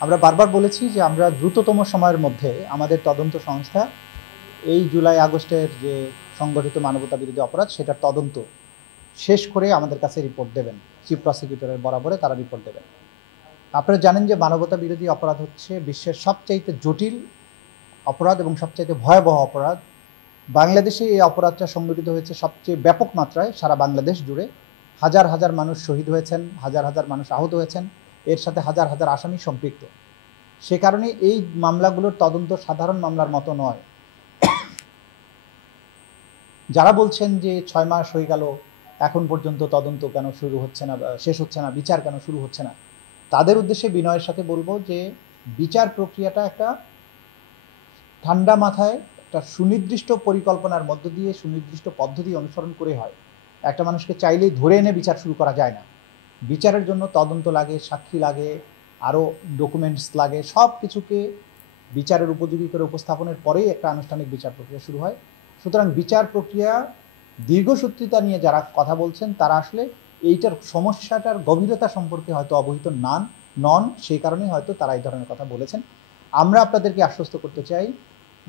আমরা বারবার বলেছি যে আমরা দ্রুততম সময়ের মধ্যে আমাদের তদন্ত সংস্থা এই জুলাই আগস্টের যে সংগঠিত মানবতা বিরোধী অপরাধ সেটার তদন্ত শেষ করে আমাদের কাছে রিপোর্ট দেবেন। চিফ প্রসিকিউটরের বরাবরে তারা রিপোর্ট দেবেন। আপনারা জানেন যে মানবতা বিরোধী অপরাধ হচ্ছে বিশ্বের সবচাইতে জটিল অপরাধ এবং সবচাইতে ভয়াবহ অপরাধ। বাংলাদেশে এই অপরাধটা সংগঠিত হয়েছে সবচেয়ে ব্যাপক মাত্রায় সারা বাংলাদেশ জুড়ে। হাজার হাজার মানুষ শহীদ হয়েছেন, হাজার হাজার মানুষ আহত হয়েছেন, এর সাথে হাজার হাজার আসামি সম্পৃক্ত। সে কারণে এই মামলাগুলোর তদন্ত সাধারণ মামলার মতো নয়। যারা বলছেন যে 6 মাস হয়ে গেল এখন পর্যন্ত তদন্ত কেন শুরু হচ্ছে না, শেষ হচ্ছে না, বিচার কেন শুরু হচ্ছে না, তাদের উদ্দেশ্যে বিনয়ের সাথে বলবো যে বিচার প্রক্রিয়াটা একটা ঠান্ডা মাথায় একটা সুনির্দিষ্ট পরিকল্পনার মধ্য দিয়ে সুনির্দিষ্ট পদ্ধতি অনুসরণ করে হয়। একটা মানুষকে চাইলেই ধরে এনে বিচার শুরু করা যায় না। বিচারের জন্য তদন্ত লাগে, সাক্ষী লাগে, আরও ডকুমেন্টস লাগে, সব কিছুকে বিচারের উপযোগী করে উপস্থাপনের পরেই একটা আনুষ্ঠানিক বিচার প্রক্রিয়া শুরু হয়। সুতরাং বিচার প্রক্রিয়া দীর্ঘসূত্রিতা নিয়ে যারা কথা বলছেন তারা আসলে এইটার সমস্যাটার গভীরতা সম্পর্কে হয়তো অবহিত নন, সেই কারণেই হয়তো তারা এই ধরনের কথা বলেছেন। আমরা আপনাদেরকে আশ্বস্ত করতে চাই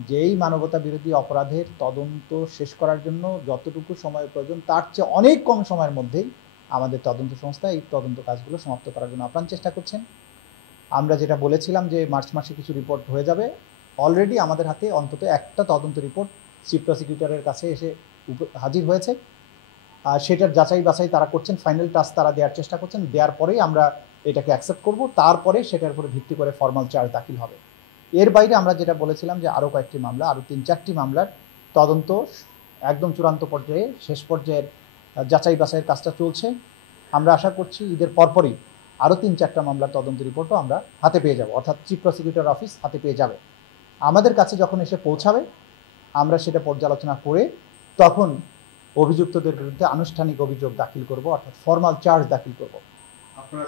যে এই মানবতা বিরোধী অপরাধের তদন্ত শেষ করার জন্য যতটুকু সময় প্রয়োজন তার চেয়ে অনেক কম সময়ের মধ্যেই আমাদের তদন্ত সংস্থা এই তদন্ত কাজগুলো সমাপ্ত করার জন্য আপ্রাণ চেষ্টা করছেন। আমরা যেটা বলেছিলাম যে মার্চ মাসে কিছু রিপোর্ট হয়ে যাবে, অলরেডি আমাদের হাতে অন্তত একটা তদন্ত রিপোর্ট চিফ প্রসিকিউটরের কাছে এসে হাজির হয়েছে। সেটার যাচাই বাছাই তারা করছেন, ফাইনাল টাচ তারা দেওয়ার চেষ্টা করছেন। দেওয়ার পরেই আমরা এটাকে অ্যাকসেপ্ট করব, তারপরে সেটার উপরে ভিত্তি করে ফর্মাল চার্জ দাখিল হবে। এর বাইরে আমরা যেটা বলেছিলাম যে আরও কয়েকটি মামলা, আরও 3-4টি মামলার তদন্ত একদম চূড়ান্ত পর্যায়ে, শেষ পর্যায়ের যাচাই বাছাইয়ের কাজটা চলছে। আমরা আশা করছি ঈদের পরপরই আরও 3-4টা মামলার তদন্ত রিপোর্টও আমরা হাতে পেয়ে যাব, অর্থাৎ চিফ প্রসিকিউটর অফিস হাতে পেয়ে যাবে। আমাদের কাছে যখন এসে পৌঁছাবে আমরা সেটা পর্যালোচনা করে তখন অভিযুক্তদের বিরুদ্ধে আনুষ্ঠানিক অভিযোগ দাখিল করব, অর্থাৎ ফর্মাল চার্জ দাখিল করব।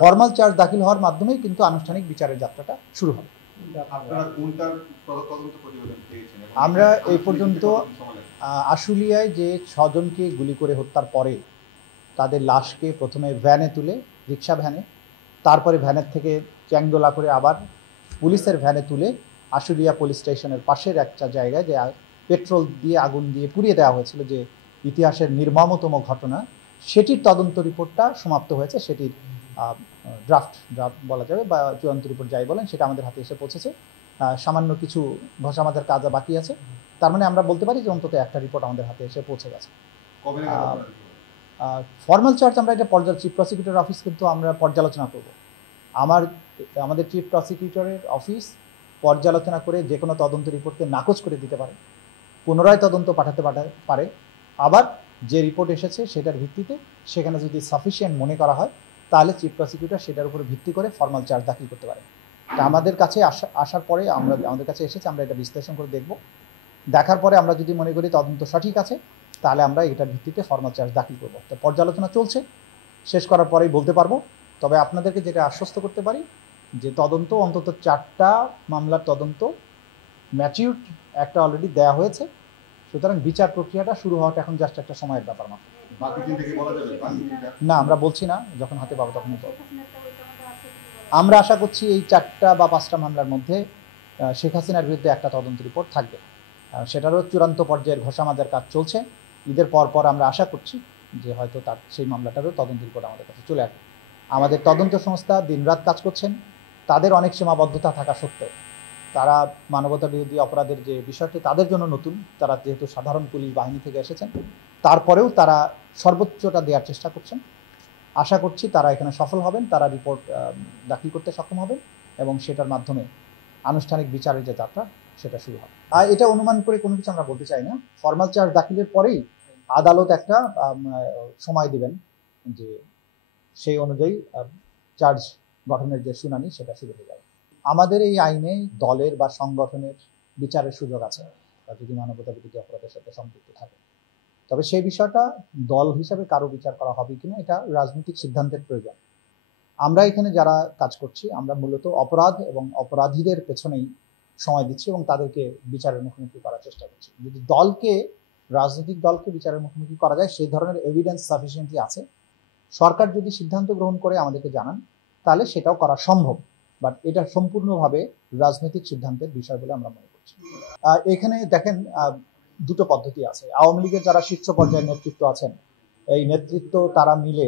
ফর্মাল চার্জ দাখিল হওয়ার মাধ্যমেই কিন্তু আনুষ্ঠানিক বিচারের যাত্রাটা শুরু হবে। আমরা এই পর্যন্ত আশুলিয়ায় যে 6 জনকে গুলি করে হত্যার পরে তাদের লাশকে প্রথমে ভ্যানে তুলে, রিক্সা ভ্যানে, তারপরে ভ্যানের থেকে চ্যাংদোলা করে আবার পুলিশের ভ্যানে তুলে আশুলিয়া পুলিশ স্টেশনের পাশের একটা জায়গায় যে পেট্রোল দিয়ে আগুন দিয়ে পুড়িয়ে দেওয়া হয়েছিল, যে ইতিহাসের নির্মমতম ঘটনা, সেটির তদন্ত রিপোর্টটা সমাপ্ত হয়েছে। সেটির ড্রাফট বলা যাবে বা চূড়ান্ত রিপোর্ট যাই বলেন, সেটা আমাদের হাতে এসে পৌঁছেছে। সামান্য কিছু ঘষা মাজার কাজ বাকি আছে। তার মানে আমরা বলতে পারি যে অন্তত একটা রিপোর্ট আমাদের হাতে এসে পৌঁছে গেছে। ফর্মাল চার্জ আমরা এটা চিফ প্রসিকিউটর অফিস কিন্তু আমরা পর্যালোচনা করব। আমাদের চিফ প্রসিকিউটরের অফিস পর্যালোচনা করে যে কোনো তদন্ত রিপোর্টকে নাকচ করে দিতে পারে, পুনরায় তদন্ত পাঠাতে পারে। আবার যে রিপোর্ট এসেছে সেটার ভিত্তিতে সেখানে যদি সাফিসিয়েন্ট মনে করা হয় তাহলে চিফ প্রসিকিউটর সেটার উপরে ভিত্তি করে ফর্মাল চার্জ দাখিল করতে পারে। তা আমাদের কাছে আসার পরে আমাদের কাছে এসেছে, আমরা এটা বিশ্লেষণ করে দেখব। দেখার পরে আমরা যদি মনে করি তদন্ত সঠিক আছে তাহলে আমরা এটার ভিত্তিতে ফর্মাল চার্জ দাখিল করব। তো পর্যালোচনা চলছে, শেষ করার পরেই বলতে পারবো। তবে আপনাদেরকে যেটা আশ্বস্ত করতে পারি যে তদন্ত অন্তত 4টা মামলার তদন্ত ম্যাচিউর একটা অলরেডি দেওয়া হয়েছে। সুতরাং বিচার প্রক্রিয়াটা শুরু হওয়াটা এখন জাস্ট একটা সময়ের ব্যাপার মাত্র। না, আমরা বলছি না, যখন হাতে পাবো তখনই বলবো। আমরা আশা করছি এই 4টা বা 5টা মামলার মধ্যে শেখ হাসিনার বিরুদ্ধে একটা তদন্ত রিপোর্ট থাকবে। সেটারও চূড়ান্ত পর্যায়ের ঘষা মাজার কাজ চলছে। ঈদের পর আমরা আশা করছি যে হয়তো তার সেই মামলাটারও তদন্ত রিপোর্ট আমাদের কাছে চলে আসবে। আমাদের তদন্ত সংস্থা দিনরাত কাজ করছেন। তাদের অনেক সীমাবদ্ধতা থাকা সত্ত্বেও তারা মানবতা বিরোধী অপরাধের যে বিষয়টি তাদের জন্য নতুন, তারা যেহেতু সাধারণ পুলিশ বাহিনী থেকে এসেছেন, তারপরেও তারা সর্বোচ্চটা দেওয়ার চেষ্টা করছেন। আশা করছি তারা এখানে সফল হবেন, তারা রিপোর্ট দাখিল করতে সক্ষম হবেন এবং সেটার মাধ্যমে আনুষ্ঠানিক বিচারের যে যাত্রা সেটা শুরু হবে। আর এটা অনুমান করে কোনো কিছু আমরা বলতে চাই না। ফর্মাল চার্জ দাখিলের পরেই আদালত একটা সময় দিবেন যে সেই অনুযায়ী চার্জ গঠনের যে শুনানি সেটা শুরু হয়ে যাবে। আমাদের এই আইনে দলের বা সংগঠনের বিচারের সুযোগ আছে যদি মানবতা বিরোধী অপরাধের সাথে সম্পৃক্ত থাকে। তবে সেই বিষয়টা দল হিসাবে কারো বিচার করা হবে কিনা এটা রাজনৈতিক সিদ্ধান্তের প্রয়োজন। আমরা এখানে যারা কাজ করছি আমরা মূলত অপরাধ এবং অপরাধীদের পেছনেই সময় দিচ্ছি এবং তাদেরকে বিচারের মুখোমুখি করার চেষ্টা করছি। যদি রাজনৈতিক দলকে বিচারের মুখোমুখি করা যায়, সেই ধরনের এভিডেন্স সাফিসিয়েন্টলি আছে, সরকার যদি সিদ্ধান্ত গ্রহণ করে আমাদেরকে জানান তাহলে সেটাও করা সম্ভব। বাট এটা সম্পূর্ণভাবে রাজনৈতিক সিদ্ধান্তের বিষয় বলে আমরা মনে করছি। এখানে দেখেন দুটো পদ্ধতি আছে। আওয়ামী লীগের যারা শীর্ষ পর্যায়ের নেতৃত্ব আছেন, এই নেতৃত্ব তারা মিলে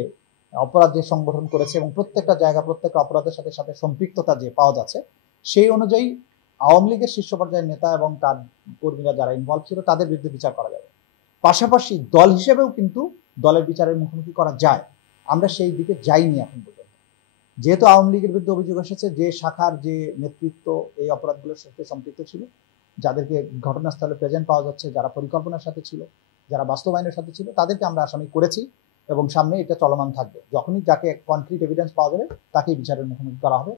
অপরাধ যে সংগঠন করেছে এবং প্রত্যেকটা জায়গা প্রত্যেকটা অপরাধের সাথে সাথে সম্পৃক্ততা যে পাওয়া যাচ্ছে, সেই অনুযায়ী আওয়ামী লীগের শীর্ষ পর্যায়ের নেতা এবং তার কর্মীরা যারা ইনভলভ ছিল তাদের বিরুদ্ধে বিচার করা যাবে। পাশাপাশি দল হিসেবেও কিন্তু দলের বিচারের মুখোমুখি করা যায়। আমরা সেই দিকে যাইনি এখন পর্যন্ত। যেহেতু আওয়ামী লীগের বিরুদ্ধে অভিযোগ এসেছে, যে শাখার যে নেতৃত্ব এই অপরাধগুলোর সাথে সম্পৃক্ত ছিল, যাদেরকে ঘটনাস্থলে প্রেজেন্ট পাওয়া যাচ্ছে, যারা পরিকল্পনার সাথে ছিল, যারা বাস্তবায়নের সাথে ছিল, তাদেরকে আমরা আসামি করেছি এবং সামনে এটা চলমান থাকবে। যখনই যাকে কনক্রিট এভিডেন্স পাওয়া যাবে তাকেই বিচারের মুখোমুখি করা হবে।